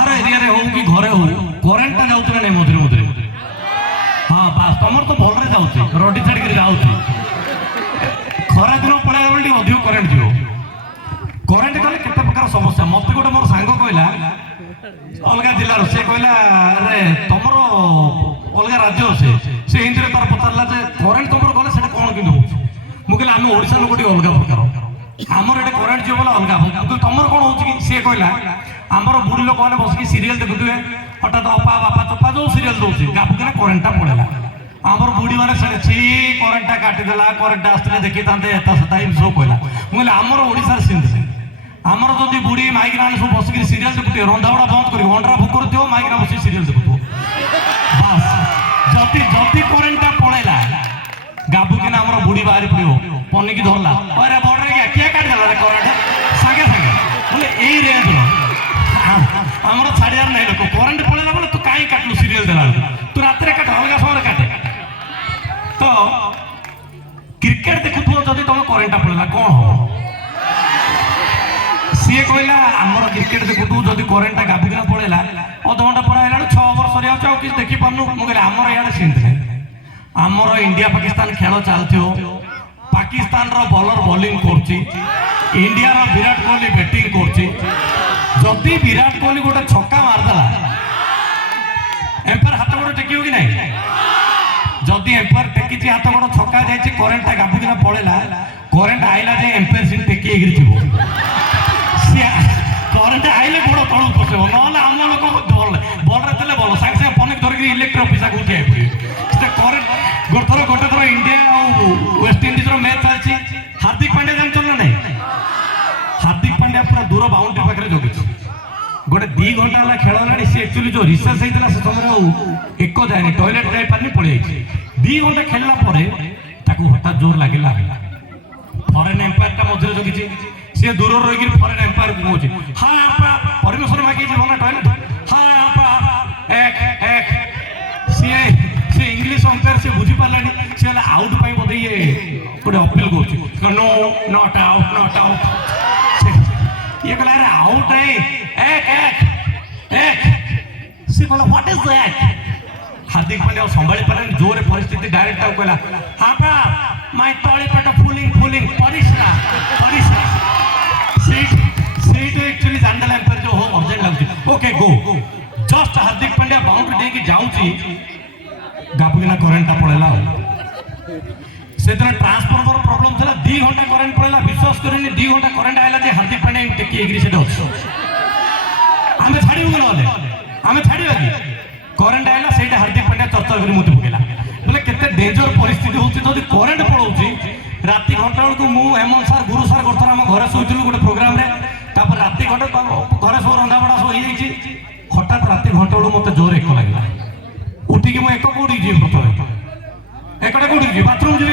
बाहर एरिया हो कि घरे हो करेन्ट टा जाउछ ना मधुरे मधुरे हाँ बास तुम तो भल जाऊँ रडी छाड़ी जाऊँ खरा दिन पड़ा बोली अधिक करेन्ट जीव करेन्ट गले केते प्रकार समस्या मत गोटे मोर सांग कहला अलग जिलार से कहला अरे तुमर अलग राज्य से हिंदी तार पचारा जे करेन्ट तुम गले से कौन कि मुझे आम ओडा लोक अलग प्रकार आमर ये करेन्ट जीव बोला अलग तुम कौन हो सी कहला आमर बुढ़ी लोक मैंने बसिक सीरियल देखुए हठात अपा बापा चपा जो सीरियल दूसरी गापुकना करेन्टा पड़ेगा आमर बुढ़ी मैंने सी करेन्टा काटिदेला करेन्ट आसते देखी था सब कहला मुझे आमर ओडार सेमती आमर जदि बुढ़ी माइकिना सब बसिक सीरियल देखुए रंधाबड़ा बंद कर अंडा भुकर थो माइकिना बस सीरियल देखु बास जदि जदि करेन्टा पड़ेगा गाबुकिना आमर बुढ़ी बाहरी पड़ो पनिकी धरला अरे बड़े किए काटिदेला करेन्ट सागे सागे बोले यही रेंज आमर छाड़ार ना लोक करेन्ट पड़ेगा बोले तू कहीं काटलु सीरियल देला तू रात काट अलग समय काटे तो क्रिकेट देखुव जदि तुम करेन्टा पड़ेगा कौन हम सी कहला आमर क्रिकेट देखुव जदि करेन्टा गाबुकिना पड़ेगा अध घंटा पर आइला 6 ओवर सरी आउ कि देखी पार्नु मुझे आमर इे सेमती ना आमर इंडिया पाकिस्तान खेल चलती पाकिस्तान बॉलर बॉलिंग कर इंडिया विराट कोहली बैटिंग करदी विराट कोहली गोटे छक्का मारदेला एम्पायर हाथ गोड़ टेक कि ना जदि एम्पायर टेकी हाथ गोड़ छक्का जाए करेन्टा गाबुकिना पड़ेगा करेन्ट आइला जाए एम्पायर सीट टेकी करेन्ट आइले गोड़ तलू पसब ना आम लोक बल्रे देले भल सागे सागे पनिक धरिक इलेक्ट्रिक अफिस आगे उठे करेन्ट गोटे थर इंडिया वेस्ट इंडीज मैच चलती हार्दिक पांड्या जानते ना नहीं हार्दिक पांड्या पूरा दूर बाउंड्री पाखे जगी गोटे 2 घंटा है खेल है सी एक्चुअली जो रिसर्च होता से समय एक जाए टॉयलेट जाई पारनी पड़े 2 घंटा खेलला हठात जोर लगे फरेन एम्पायर टा मझे जगी सी दूर रही फरेन एम्पायर को कहे हाँ आपा परमिशन मांगी ना टॉयलेट हाँ आपा एक एक सी इंग्लिश अंपायर से बुझी पारा सी आउट पाई बोधे ये गोटे अपील कर नो नॉट आउट ये कहला अरे आउट है एक एक एक सी कहला what is that Hardik Pandya संभाली पारे जोरे परिस्थिति डायरेक्ट कहला हापा माय तळे पेट फुलिंग परिश्रा सीट एक्चुअली जानला एम्पायर जो हो urgent लागुची okay go just Hardik Pandya boundary दे के जाउची गाबुकिना करेन्टा पड़ेला से ट्रांसफॉर्मर प्रॉब्लम था 2 घंटा करेन्ट पड़ेगा विश्वास करें 2 घंटा करेन्ट आएगा जे हार्दिक पांड्या टेकी आम छाड़ू ना आम छाड़ा कि करेन्ट आएगा से हार्दिक पांड्या चर्चा कर मुति पकेला बोले केते डेंजर परिस्थिति होती जब करेन्ट पड़ोची राति घंटा बेलू मु हेमंत सार गुरु सार कर आम घर शोलू गोटे प्रोग्राम राति घंटे घर सब रंधाबड़ा सब हो हठात राति घंटा बेलू मत जोर एक लगे उठिकी मुझे एक कौटी जी प्रथम एकटा कौटी जी बाथरूम जी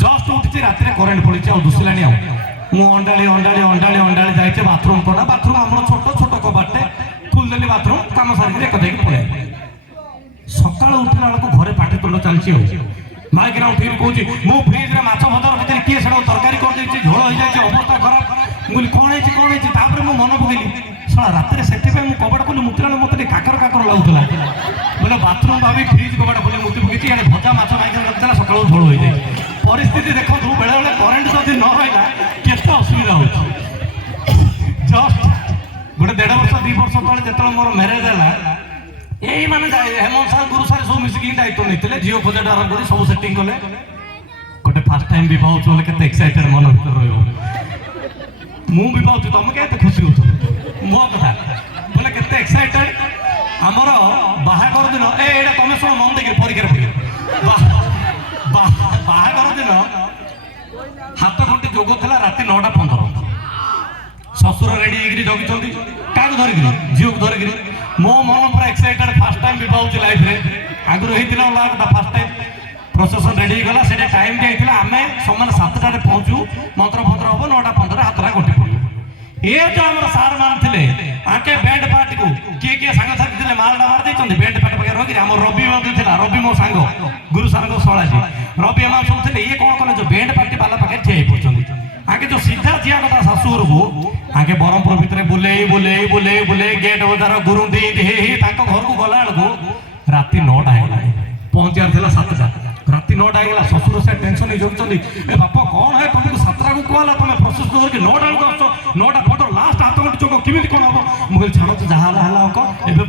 जस्ट उठी रात करेन्ट पड़ी दुसला अंडाड़ी जाए बाथरूम कड़ा बाथरूम आम छोट छोट कबाटे खोलदेली बाथरूम कम सारिक एक पड़े सका उठला बेलू घरे पाटितुंड चलती माइकिना उठिक कौन मु फ्रिज में माछ भजा रखी किए से तरकारी कर झोल हो जाए अवस्था खराब मुझे कौन है मु मन पकईली साला रात से कबाट खोली मुतला मत काकर लगुला बोले बाथरूम भावी फ्रिज कबाट खोली मुति पकई भजा माछ माइकिना रखा सका झोल हो जाए परिस्थिति देखो बेले बेले करेन्ट जब न रहा केते असुविधा हो जस्ट गोटे 1.5 वर्ष 2 वर्ष तले जो मोर मैरेज है यही माने हेमंत सार गुरु सार सब मिसिक दायित्व नहीं झील खोजा आरंभ कर सब सेटिंग कले गोटे फास्ट टाइम भी पाऊँ बोले के एक्साइटेड मन भर रही भी पाऊँ तुम क्या खुशी हो मो कथा बोले के एक्साइटेड आमर बाहागर दिन एटा तुम शुण मन देखिए परीक्षा पड़े बाहागर दिन हाथ घंटे जोग था राति 9:15 ससुर रेडी जगी क्या धरिक झील को धरिक मो मन पूरा एक्साइटेड फास्ट टाइम भी पाऊँ लाइफ रे आगुरी होता फास्ट टाइम प्रोसेसन रेडी गला से टाइम दिया आम समान 7टार पहुँचू मंत्र फंत्र हम 9:15 हाथरा घटी पड़ू ये जो आम सार मान थे आके बैंड पार्टी को किए सांगसाथी थे मालटा मार देते बैंड पार्टी पाखे रही आम रवि रवि मो सांग गुरु सार शलाजी रवि एम सब थे ये कौन कले जो बैंड पार्टी बाला पाखे ठिया पड़ते आगे जो କିନ୍ତୁ ସିଧା ଯିବା କଥା ଶାଶୁଘରକୁ ଆଗେ ବ୍ରହ୍ମପୁର ଭିତରେ ବୁଲେଇ ବୁଲେଇ ବୁଲେଇ ବୁଲେଇ ଗେଟ୍ ବଜାର ଗୁରୁଣ୍ଡି ହେଇ ତାଙ୍କ ଘରକୁ ଗଲା ବେଳକୁ ରାତି 9ଟା ହେଇଗଲାଣି। ପହଞ୍ଚିବାର ଥିଲା 7ଟା, ରାତି 9ଟା ହେଇଗଲା। ଶ୍ୱଶୁର ସେ ଟେନସନ୍ ହେଇଯାଉଛନ୍ତି, ଏ ବାପ କ'ଣ ହେ ତୁମକୁ 7ଟାକୁ କୁହାହେଲା, ତମେ ପ୍ରଶସ୍ତ ଧରିକି 9ଟା ବେଳକୁ ଆସୁଛ, 9ଟା ଫଟୋ ଲାଷ୍ଟ ହାତ ଗଣ୍ଠି ଚୋକ କେମିତି କ'ଣ ହବ? ମୁଁ କହିଲି ଛାଡ଼ ଯାହା ହେଲା ହେଲା ଅଙ୍କ, ଏବେ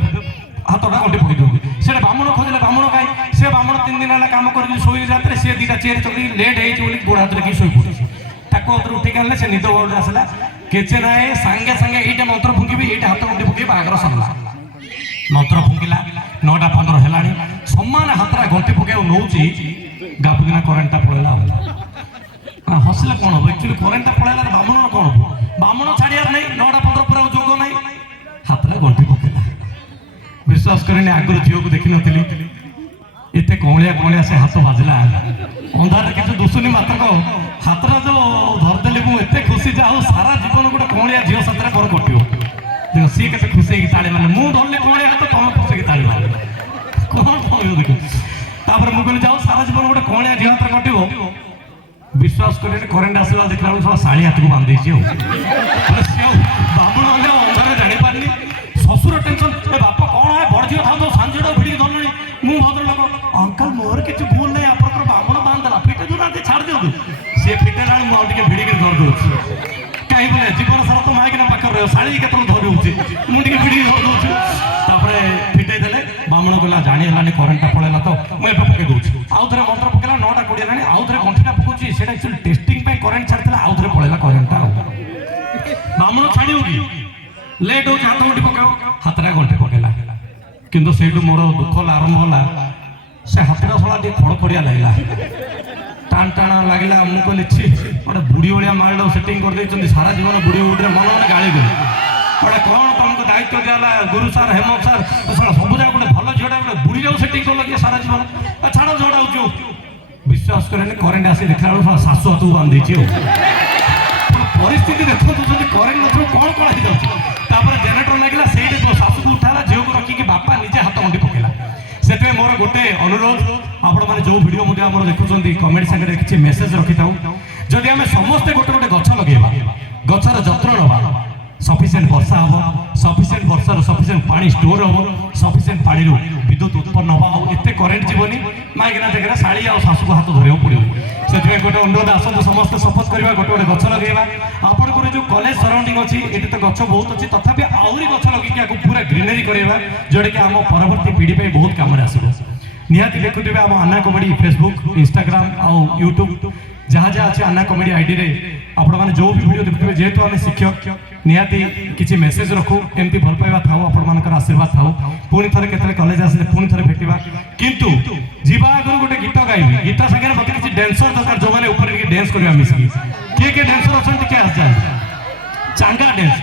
ହାତଟା ଗଣ୍ଠି ପକେଇ ଦେଉଛି। ସେଟା ବାମୁଣ ଖୋଜିଲେ ବାମୁଣ କାହିଁ, ସେ ବାମୁଣ 3 ଦିନ ହେଲା କାମ କରିକି ଶୋଇ ରାତିରେ, ସେ 2ଟା ଚେୟାର ଚକେଇକି ଲେଟ୍ ହେଇଛି ବୋଲି ଗୋଡ଼ ହାତରେ କି ଶୋଇ ପଡ଼ିଛି। ତାକୁ ହାତରେ ଉଠିକି ଆଣିଲେ, ସେ ନିଦ ବାଉଳରେ ଆସିଲା, କିଛି ନାହିଁ ସାଙ୍ଗେ ସାଙ୍ଗେ ଏଇଟା ମନ୍ତ୍ର ଫୁଙ୍କିବି, ଏଇଟା ହାତ ଗଣ୍ଠି ପକେଇ ବାହାଘର ସରିଲା। ମନ୍ତ୍ର ଫୁଙ୍କିଲା, 9ଟା 15 ହେଲାଣି, ସମାନ ହାତଟା ଗଣ୍ଠି ପକେଇବାକୁ ନେଉଛି, ଗାବୁକିନା କରେଣ୍ଟଟା ପଳେଇଲା। ହସିଲେ କ'ଣ ହବ? ଆକ୍ଚୁଆଲି କରେଣ୍ଟଟା ପଳେଇଲା, ବାମୁଣ କ'ଣ ହବ? ବାମୁଣ ଛାଡ଼ିବାର ନାହିଁ, 9ଟା 15 ପୁରା ଯୋଗ ନାହିଁ, ହାତଟା ଗଣ୍ଠି ପକେଇଲା। ବିଶ୍ୱାସ କରିନି, ଆଗରୁ ଝିଅକୁ ଦେଖିନଥିଲି, ଏତେ କଅଁଳିଆ କଅଁଳିଆ ସେ ହାତ ବାଜିଲା। ଅନ୍ଧାରରେ କିଛି ଦୁଶୁନି, ମାତ୍ର ହାତଟା ଯୋଉ ଧରିଦେଲି ମୁଁ ଏତେ ଖୁସି, ଯାହା ହଉ ସାରା ଜୀବନ ଗୋଟେ କଅଁଳିଆ ଝିଅ ସାଥିରେ ମୋର କଟିବ। ଦେଖ ସିଏ କେତେ ଖୁସି ହେଇକି ତାଳି ମାରିଲେ, ମୁଁ ଧରିଲି କଅଁଳିଆ ହାତ, ତମେ ଖୁସି ହେଇକି ତାଳି ମାରିଲେ, କ'ଣ କହିବ ଦେଖ। ତାପରେ ମୁଁ କହିଲି ଯାଉ ସାରା ଜୀବନ ଗୋଟେ କଅଁଳିଆ ଝିଅ ହାତରେ କଟିବ। ବିଶ୍ୱାସ କରିନି, କରେଣ୍ଟ ଆସିଲା ଦେଖିଲା ବେଳକୁ ସବୁ ଶାଳି ହାତକୁ ବାନ୍ଧି ଦେଇଛି। ଆଉ ସେ ଆଉ ବାମୁଣ ହେଲେ ଅନ୍ଧାରରେ ଜାଣିପାରିନି। ଶ୍ୱଶୁର ଟେନସନ୍, ଏ ବାପ କ'ଣ ହେ ବଡ଼ ଝିଅ ଥାଉ ସାନ ଝିଅଟାକୁ ଭିଡ଼ିକି ଧରିଲାଣି। ମୁଁ ଭଦ୍ରଲୋକ, ଅଙ୍କଲ ମୋର କିଛି ଭୁଲ ନାହିଁ, ଆପଣଙ୍କର ବାମୁଣ ବାନ୍ଧିଦେଲା, ଫିଟେଇ ଦେଉନାହାନ୍ତି, ଛାଡ଼ି ଦିଅନ୍ତୁ। ସିଏ ଫିଟେଇଲା ବେଳେ ମୁଁ ଆଉ ଟିକେ ଭିଡ଼ିକି ଧରିଦେଉଛି। କାହିଁ ବୋଲେ ଜୀବନ ସାରା ତ ମାଇକିନା ପାଖରେ ରହିବ, ଶାଳି କେତେବେଳେ ଧରି ହେଉଛି, ମୁଁ ଟିକେ ଭିଡ଼ିକି ଧରିଦେଉଛି। ତାପରେ ଫିଟେଇ ଦେଲେ, ବାମୁଣ କହିଲା ଜାଣି ହେଲାନି କରେଣ୍ଟଟା ପଳେଇଲା ତ ମୁଁ ଏବେ ପକେଇ ଦେଉଛି। ଆଉ ଥରେ ମନ୍ତ୍ର ପକେଇଲା, 9ଟା 20 ହେଲାଣି, ଆଉ ଥରେ ଗଣ୍ଠିଟା ପକଉଛି। ସେଇଟା ଆକ୍ଚୁଆଲି ଟେଷ୍ଟିଂ ପାଇଁ କରେଣ୍ଟ ଛାଡ଼ିଥିଲା, ଆଉ ଥରେ ପଳେଇଲା କରେଣ୍ଟଟା। ଆଉ ବାମୁଣ ଛାଡ଼ିବ କି? ଲେଟ୍ ହେଉଛି, ହାତ ଗଣ୍ଠି ପକେଇବ, ହାତଟା ଗଣ୍ଠି ପକେଇଲା। କିନ୍ତୁ ସେଇଠୁ ମୋର ଦୁଃଖ ଆରମ୍ଭ ହେଲା। ସେ ହାତଟା ସଳା ଟିକେ ଖଡ଼ଖଡ଼ିଆ ଲାଗିଲା, ଟାଣ ଟାଣ ଲାଗିଲା। ମୁଁ କହିଲି ଛି, ଗୋଟେ ବୁଢ଼ୀ ଭଳିଆ ମାଲଟାକୁ ସେଟିଂ କରିଦେଇଛନ୍ତି, ସାରା ଜୀବନ ବୁଢ଼ୀ ବୁଢ଼ୀରେ ମନେ ମନେ ଗାଳି ଦେଲି। ଗୋଟେ କ'ଣ ତମକୁ ଦାୟିତ୍ୱ ଦିଆହେଲା, ଗୁରୁ ସାର୍ ହେମନ୍ତ ସାର୍, ସବୁ ଯାକ ଗୋଟେ ଭଲ ଝିଅଟା ଗୋଟେ ବୁଢ଼ୀଟାକୁ ସେଟିଂ କଲ କି ସାରା ଜୀବନ, ଛାଡ଼ ଝଗଡ଼ା ହଉଛୁ। ବିଶ୍ୱାସ କରେନି, କରେଣ୍ଟ ଆସି ଦେଖିଲା ବେଳକୁ ଶାଶୁ ହାତକୁ ବାନ୍ଧିଛି। ଆଉ ପରିସ୍ଥିତି ଦେଖନ୍ତୁ, ଯଦି କରେଣ୍ଟ ନଥିବ କ'ଣ କ'ଣ ହେଇଯାଉଛି। ତାପରେ ଜେନେରେଟର ଲାଗିଲା, ସେଇଠି ଶାଶୁକୁ ଉଠାଲା, ଝିଅକୁ ରଖିକି ବାପା ନିଜେ ହାତ ଗଣ୍ଠି ପକେଇଲା। ସେଥିପାଇଁ ମୋର ଗୋଟେ ଅନୁରୋଧ, ଆପଣମାନେ ଯେଉଁ ଭିଡ଼ିଓ ମଧ୍ୟ ଆମର ଦେଖୁଛନ୍ତି, କମେଣ୍ଟ ସାଙ୍ଗରେ କିଛି ମେସେଜ ରଖିଥାଉ। ଯଦି ଆମେ ସମସ୍ତେ ଗୋଟେ ଗୋଟେ ଗଛ ଲଗେଇବା, ଗଛର ଯତ୍ନ ନେବା, ସଫିସିଏଣ୍ଟ ବର୍ଷା ହେବ, ସଫିସିଏଣ୍ଟ ବର୍ଷାରୁ ସଫିସିଏଣ୍ଟ ପାଣି ଷ୍ଟୋର ହେବ, ସଫିସିଏଣ୍ଟ ପାଣିରୁ ବିଦ୍ୟୁତ ଉତ୍ପନ୍ନ ହେବ, ଆଉ ଏତେ କରେଣ୍ଟ ଯିବନି, ମାଇକିନା ଜାଗାରେ ଶାଳି ଆଉ ଶାଶୁକୁ ହାତ ଧରିବାକୁ ପଡ଼ିବ। ସେଥିପାଇଁ ଗୋଟେ ଅନୁରୋଧ, ଆସନ୍ତୁ ସମସ୍ତେ ସପୋଜ କରିବା, ଗୋଟେ ଗୋଟେ ଗଛ ଲଗେଇବା। ଆପଣଙ୍କର ଯେଉଁ କଲେଜ ସରାଉଣ୍ଡିଂ ଅଛି, ଏଠି ତ ଗଛ ବହୁତ ଅଛି, ତଥାପି ଆହୁରି ଗଛ ଲଗେଇକି ଆକୁ ପୁରା ଗ୍ରିନେରୀ କରିବା, ଯେଉଁଟାକି ଆମ ପରବର୍ତ୍ତୀ ପିଢ଼ି ପାଇଁ ବହୁତ କାମରେ ଆସିବ। ନିହାତି ଦେଖୁଥିବେ ଆମ ଆନ୍ନା କମେଡ଼ି ଫେସବୁକ୍, ଇନଷ୍ଟାଗ୍ରାମ ଆଉ ୟୁଟ୍ୟୁବ ଯାହା ଯାହା ଅଛି ଆନ୍ନା କମେଡ଼ି ଆଇଡିରେ ଆପଣମାନେ ଯେଉଁ ବି ଭିଡ଼ିଓ ଦେଖୁଥିବେ। ଯେହେତୁ ଆମେ ଶିକ୍ଷକ, ନିହାତି କିଛି ମେସେଜ ରଖୁ, ଏମିତି ଭଲ ପାଇବା ଥାଉ, ଆପଣମାନଙ୍କର ଆଶୀର୍ବାଦ ଥାଉ। ପୁଣି ଥରେ କେତେବେଳେ କଲେଜ ଆସିଲେ ପୁଣି ଥରେ ଭେଟିବା। କିନ୍ତୁ ଯିବା ଆଗରୁ ଗୋଟେ ଗୀତ ଗାଇବି, ଗୀତ ସାଙ୍ଗରେ ମୋତେ କିଛି ଡ୍ୟାନ୍ସର ଦରକାର, ଯେଉଁମାନେ ଉପରେ ଟିକେ ଡ୍ୟାନ୍ସ କରିବା ମିଶିକି। କିଏ କିଏ ଡ୍ୟାନ୍ସର ଅଛନ୍ତି ଟିକେ ଆସିଯାଆନ୍ତି, ଚାଙ୍ଗା ଡ୍ୟାନ୍ସ।